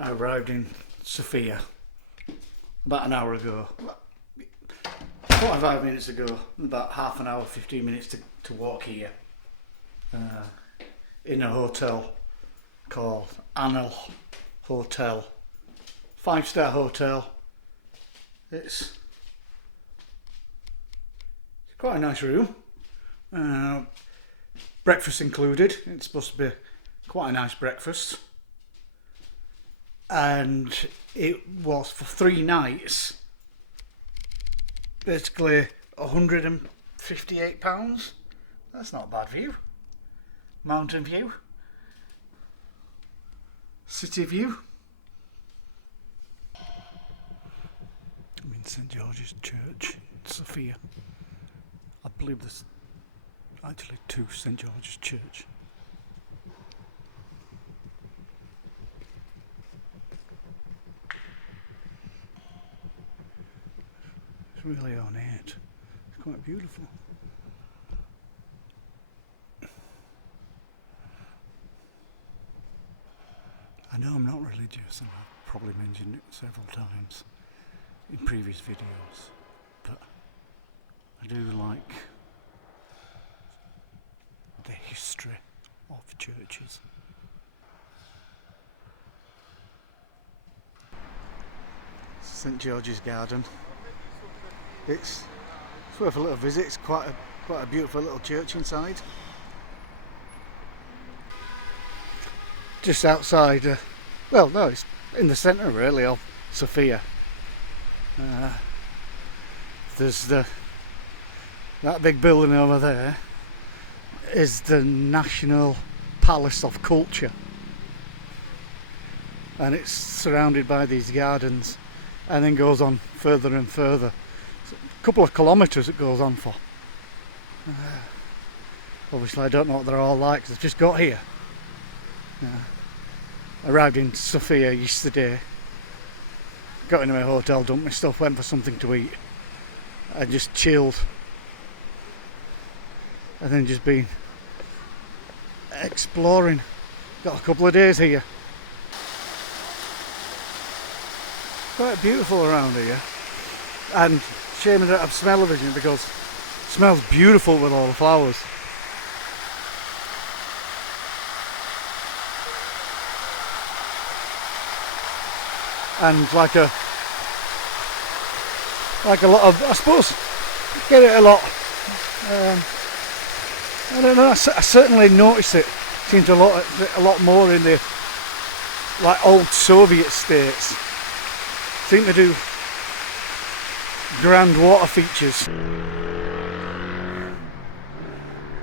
I arrived in Sofia about an hour ago, 45 minutes ago, about half an hour, 15 minutes to walk here, in a hotel called Anil Hotel, 5-star hotel. It's quite a nice room, breakfast included. It's supposed to be quite a nice breakfast, and it was for 3 nights basically £158. That's not a bad view. Mountain view, city view. I'm in St George's Church, Sofia. I believe there's actually 2 St George's Church. It's really ornate. It's quite beautiful. I know I'm not religious, and I've probably mentioned it several times in previous videos, but I do like the history of churches. St George's Garden. It's worth a little visit. It's quite a beautiful little church inside. Just outside, well, no, it's in the centre really of Sofia. There's that big building over there is the National Palace of Culture, and it's surrounded by these gardens, and then goes on further and further. It's a couple of kilometres it goes on for. Obviously I don't know what they're all like because I've just got here. Arrived in Sofia yesterday, got into my hotel, dumped my stuff, went for something to eat, and just chilled, and then just been exploring. Got a couple of days here. Quite beautiful around here, and shame I don't have smell-o-vision because it smells beautiful with all the flowers. And like a lot of, I suppose, get it a lot. I don't know. I certainly notice it. Seems a lot more in the like old Soviet states. Seem to do grand water features.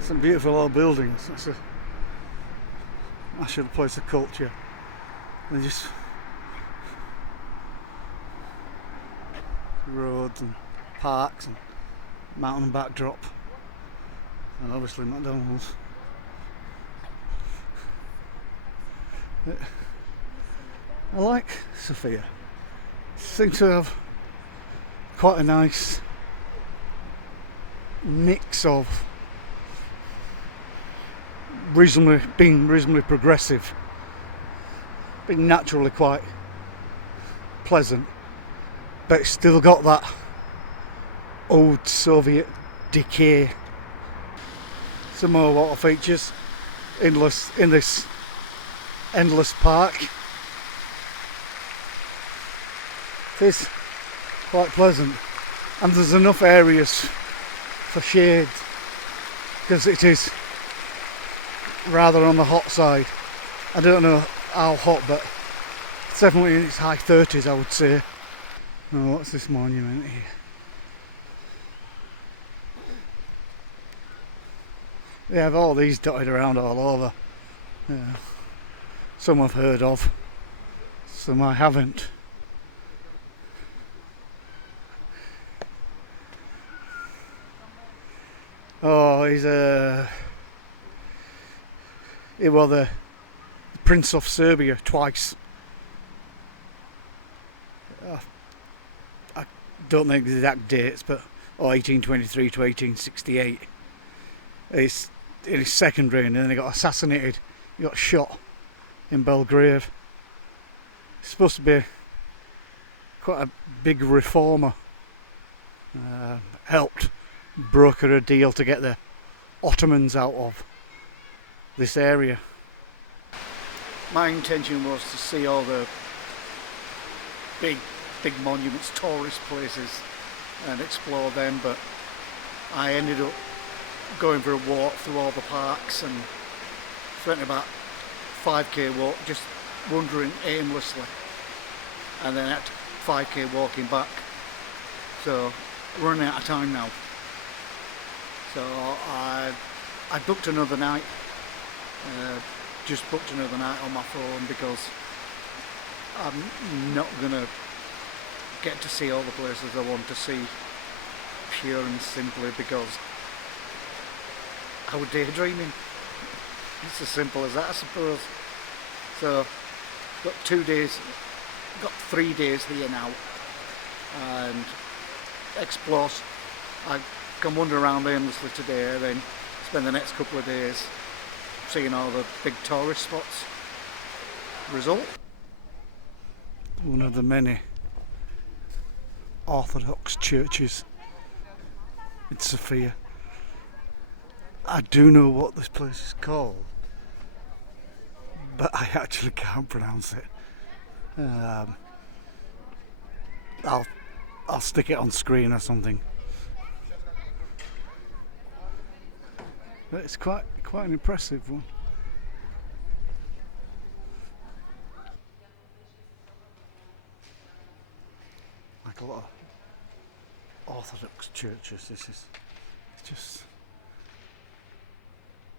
Some beautiful old buildings. That's a national place of culture. And just roads and parks and mountain backdrop, and obviously McDonald's. I like Sofia. It seems to have quite a nice mix of being reasonably progressive, being naturally quite pleasant, but it's still got that old Soviet decay. Some more water features in this endless park. It's quite pleasant, and there's enough areas for shade because it is rather on the hot side. I don't know how hot, but it's definitely in its high 30s, I would say. Oh, what's this monument here? They have all these dotted around all over. Yeah. Some I've heard of, some I haven't. Oh, he was the Prince of Serbia twice. I don't know the exact dates, but 1823 to 1868. It's in his second reign, and then he got assassinated. He got shot in Belgrade. He's supposed to be quite a big reformer. Helped broker a deal to get the Ottomans out of this area. My intention was to see all the big monuments, tourist places, and explore them, but I ended up going for a walk through all the parks and spent about 5k walk just wandering aimlessly, and then at 5k walking back, so running out of time now. So I booked another night, just booked another night on my phone, because I'm not gonna get to see all the places I want to see, pure and simply because I was daydreaming. It's as simple as that, I suppose. So got 2 days, got 3 days here now, and explore. I can wander around aimlessly today, then spend the next couple of days seeing all the big tourist spots. Result? One of the many Orthodox churches in Sofia. I do know what this place is called, but I actually can't pronounce it. I'll stick it on screen or something. But it's quite an impressive one. Like a lot of Orthodox churches, this is just,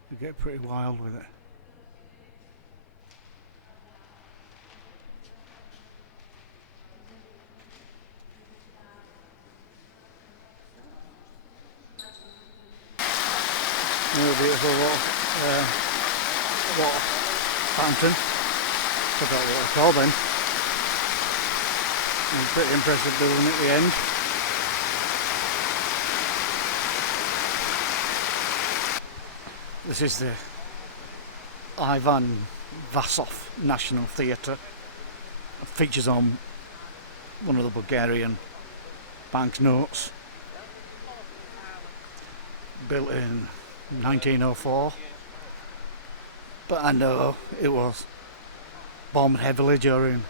you get pretty wild with it. Another beautiful water fountain. Forgot what they're called then. And pretty impressive building at the end. This is the Ivan Vasov National Theatre. It features on one of the Bulgarian banknotes. Built in 1904, but I know it was bombed heavily during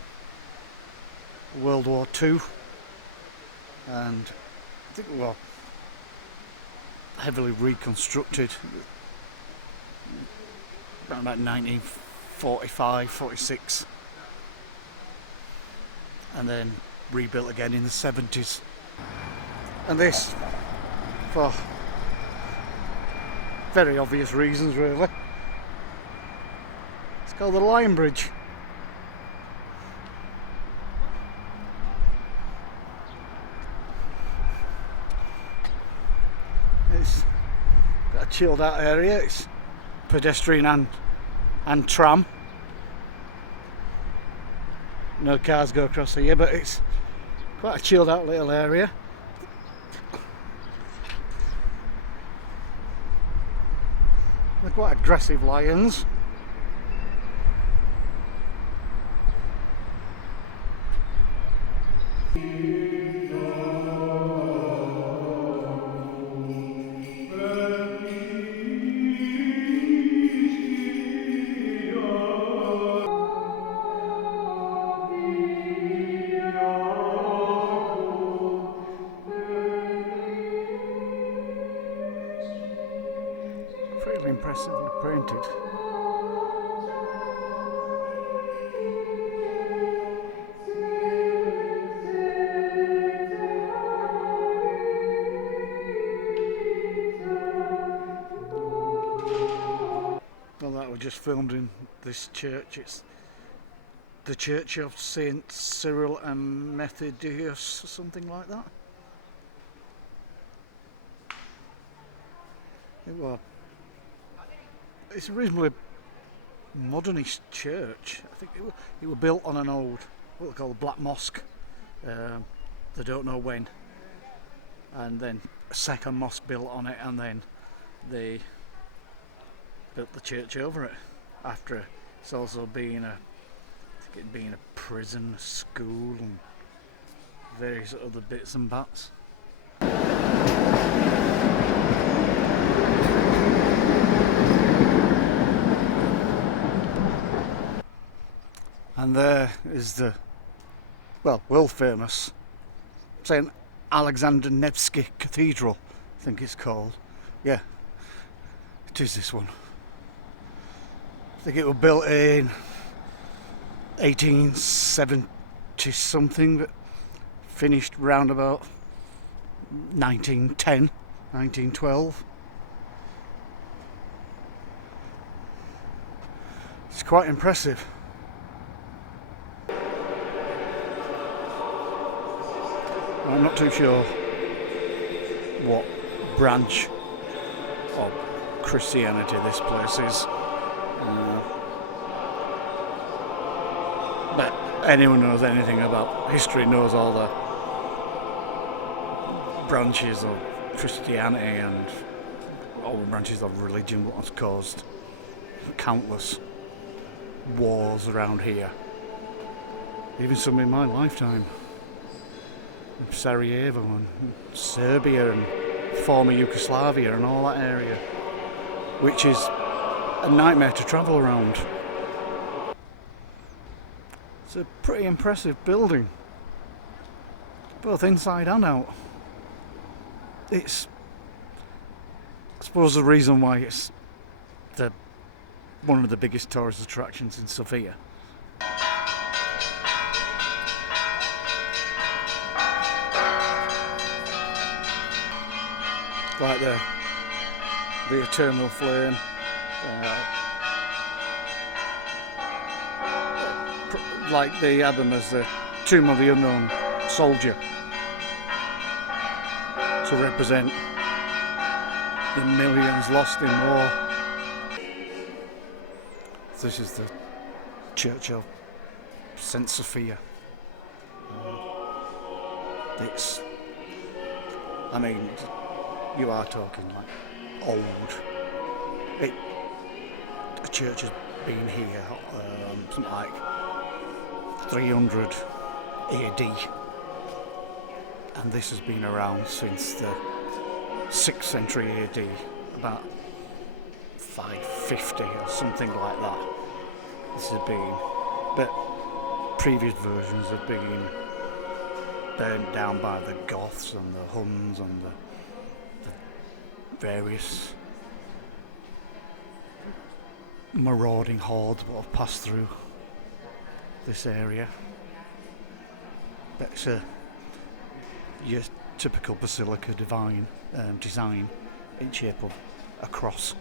World War II, and I think it was heavily reconstructed around about 1945-46, and then rebuilt again in the 70s. And this, for very obvious reasons really, it's called the Lion Bridge. It's got a chilled out area, it's pedestrian and tram. No cars go across here, but it's quite a chilled out little area. They're quite aggressive lions. Fairly impressively painted. Well, that was just filmed in this church. It's the Church of Saint Cyril and Methodius, or something like that. It's a reasonably modernish church. I think it was built on an old, what they call the Black Mosque. They don't know when. And then a second mosque built on it, and then they built the church over it after it's also been it being a prison, a school, and various other bits and bats. And there is the, well, world famous St. Alexander Nevsky Cathedral, I think it's called. Yeah, it is this one. I think it was built in 1870 something, but finished round about 1910, 1912. It's quite impressive. I'm not too sure what branch of Christianity this place is, but anyone who knows anything about history knows all the branches of Christianity and all the branches of religion, what has caused countless wars around here, even some in my lifetime. Sarajevo and Serbia and former Yugoslavia and all that area, which is a nightmare to travel around. It's a pretty impressive building, both inside and out. It's, I suppose, the reason why it's one of the biggest tourist attractions in Sofia. Like the eternal flame, like they had them as the tomb of the unknown soldier to represent the millions lost in war. This is the Church of St. Sofia. It's, I mean, you are talking like old. The church has been here something like 300 AD, and this has been around since the 6th century AD, about 550 or something like that. This has been, but previous versions have been burnt down by the Goths and the Huns and the various marauding hordes that have passed through this area. That's your typical basilica design in shape of a cross.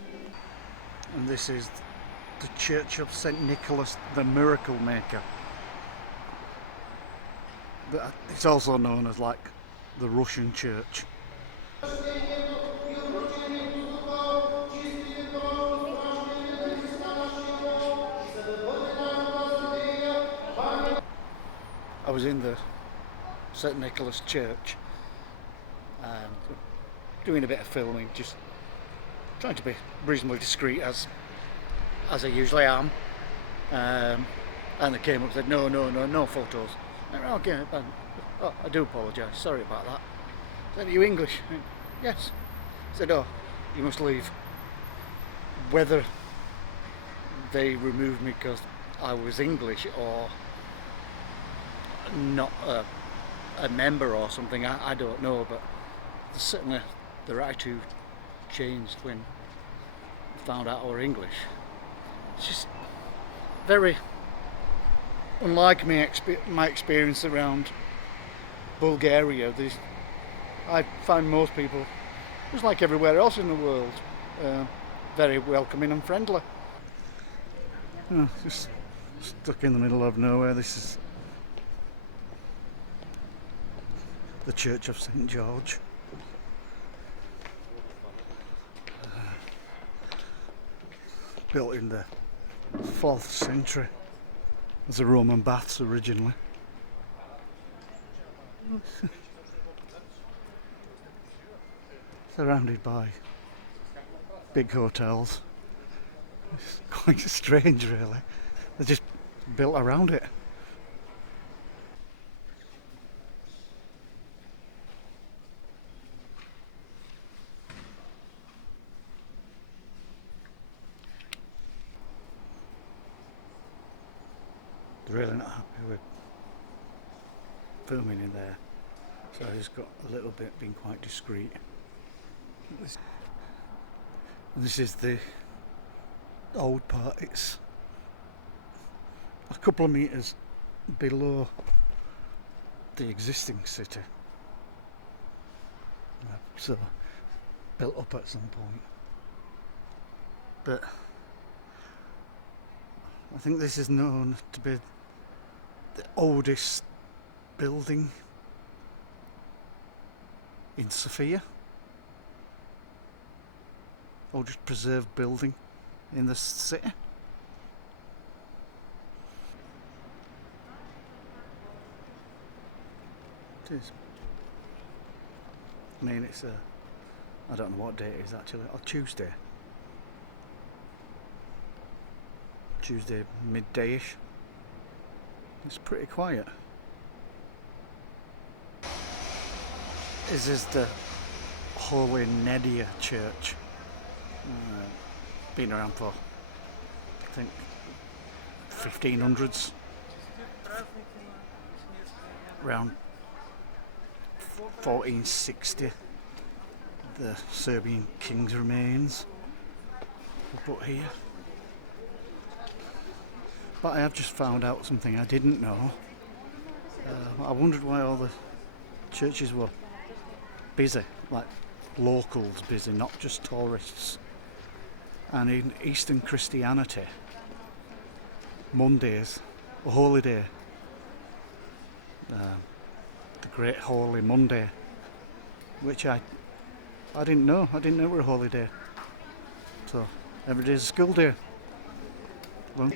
And this is the Church of St. Nicholas the Miracle Maker. It's also known as like the Russian church. I was in the St. Nicholas Church and doing a bit of filming, just trying to be reasonably discreet as I usually am, and they came up and said no photos. I went, okay, I do apologise, sorry about that. I said, are you English? I went, yes. I said, oh, you must leave. Whether they removed me because I was English or not a member or something, I don't know, but certainly their attitude changed when they found out I were English. It's just very unlike my experience around Bulgaria. I find most people, just like everywhere else in the world, very welcoming and friendly. Just stuck in the middle of nowhere. This is the Church of St. George. Built in the 4th century as a Roman baths originally. Surrounded by big hotels. It's quite strange really. They're just built around it. They're really not happy with filming in there, so I just got a little bit being quite discreet. This is the old part. It's a couple of metres below the existing city, so built up at some point. But I think this is known to be the oldest building in Sofia, oldest preserved building in the city. It is. I mean, it's I don't know what day it is actually. Oh, Tuesday midday-ish. It's pretty quiet. This is the Holy Nedia Church. Been around for, I think, 1500s. Around 1460, the Serbian king's remains were put here. But I have just found out something I didn't know. I wondered why all the churches were busy, like locals busy, not just tourists. And in Eastern Christianity, Monday's a holy day. The Great Holy Monday, which I didn't know. I didn't know it were a holy day. So every day's a school day. Well,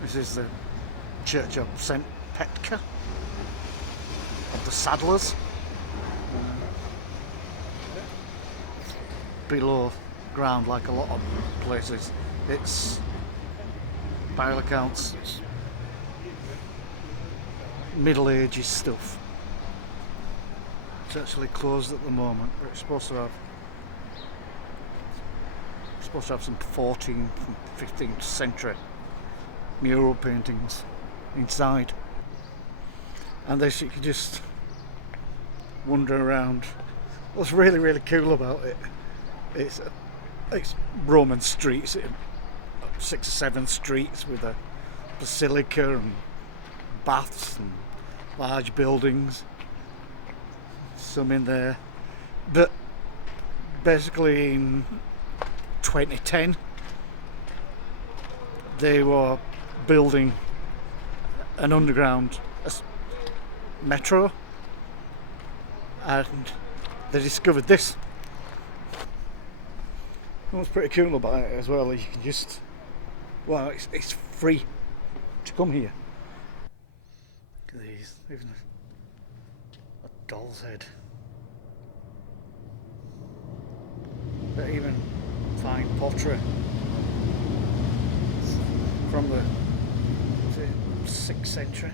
this is the Church of St. Petka of the Saddlers. Below ground, like a lot of places. It's, by all accounts, it's Middle Ages stuff. It's actually closed at the moment, but it's supposed to have some 14th and 15th century mural paintings inside. And this, you can just wander around. What's really, really cool about it, it's Roman streets, 6 or 7 streets with a basilica and baths and large buildings, some in there. But basically in 2010 they were building an underground metro, and they discovered this. What's pretty cool about it as well is you can just, well, it's free to come here. Look at these, even a doll's head. They even find pottery from the 6th century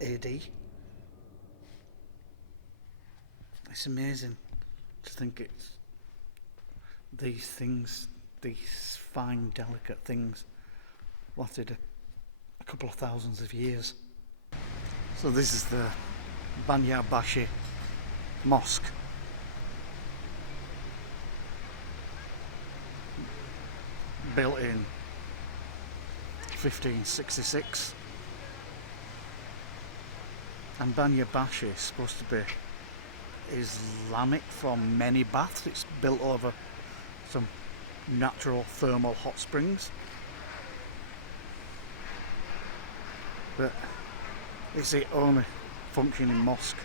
AD. It's amazing to think these things, these fine, delicate things, lasted a couple of thousands of years. So this is the Banjarbashi Mosque. Built in 1566. And Banjarbashi is supposed to be Islamic for many baths. It's built over some natural thermal hot springs. But it's the only functioning mosque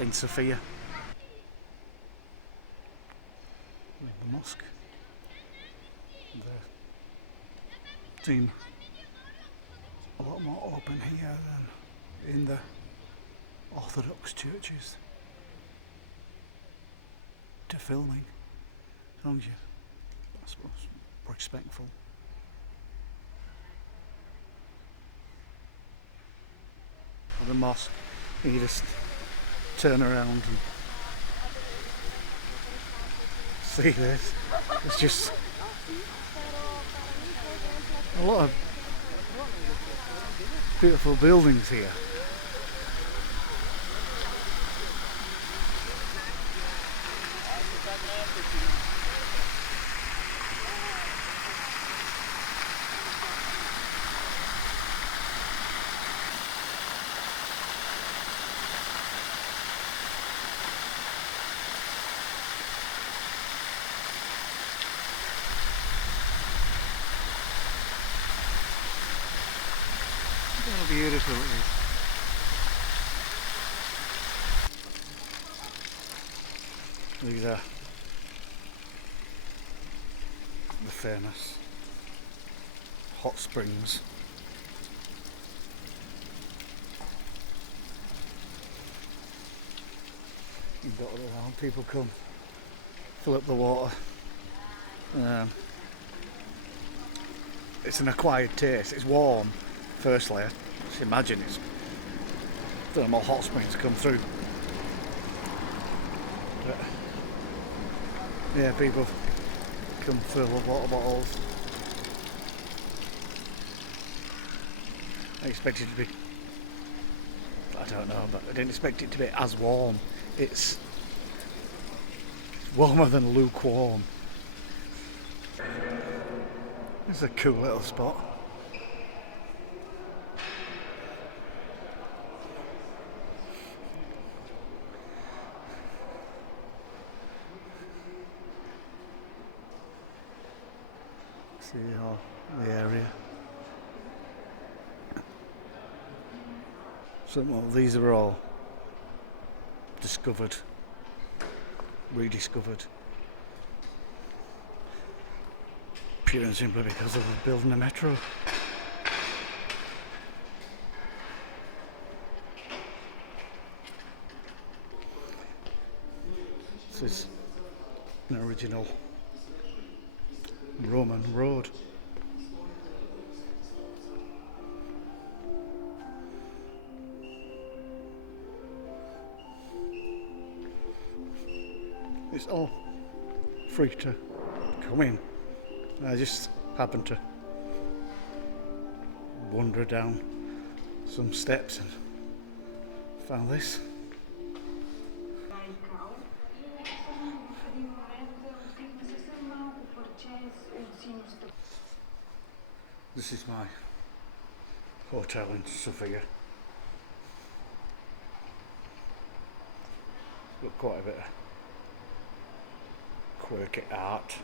in Sofia. The mosque. They seem a lot more open here than in the Orthodox churches to filming, as long as you, I suppose, respectful. The mosque, you just turn around and see this. It's just a lot of beautiful buildings here. How beautiful it is. These are the famous hot springs. You've got it around, people come fill up the water. It's an acquired taste. It's warm, firstly. Just imagine it's thermal hot springs come through. But yeah, people come fill up water bottles. I expected it to be, I don't know, but I didn't expect it to be as warm. It's warmer than lukewarm. It's a cool little spot. See all the area. So well, these are all discovered, rediscovered, pure and simply because of building a metro. This is an original Roman road. It's all free to come in. I just happened to wander down some steps and found this. This is my hotel in Sofia. Got quite a bit of quirky art.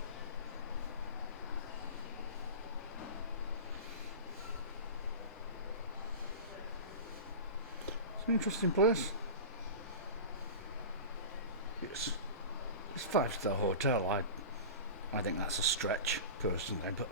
It's an interesting place. It's a 5-star hotel. I think that's a stretch personally, but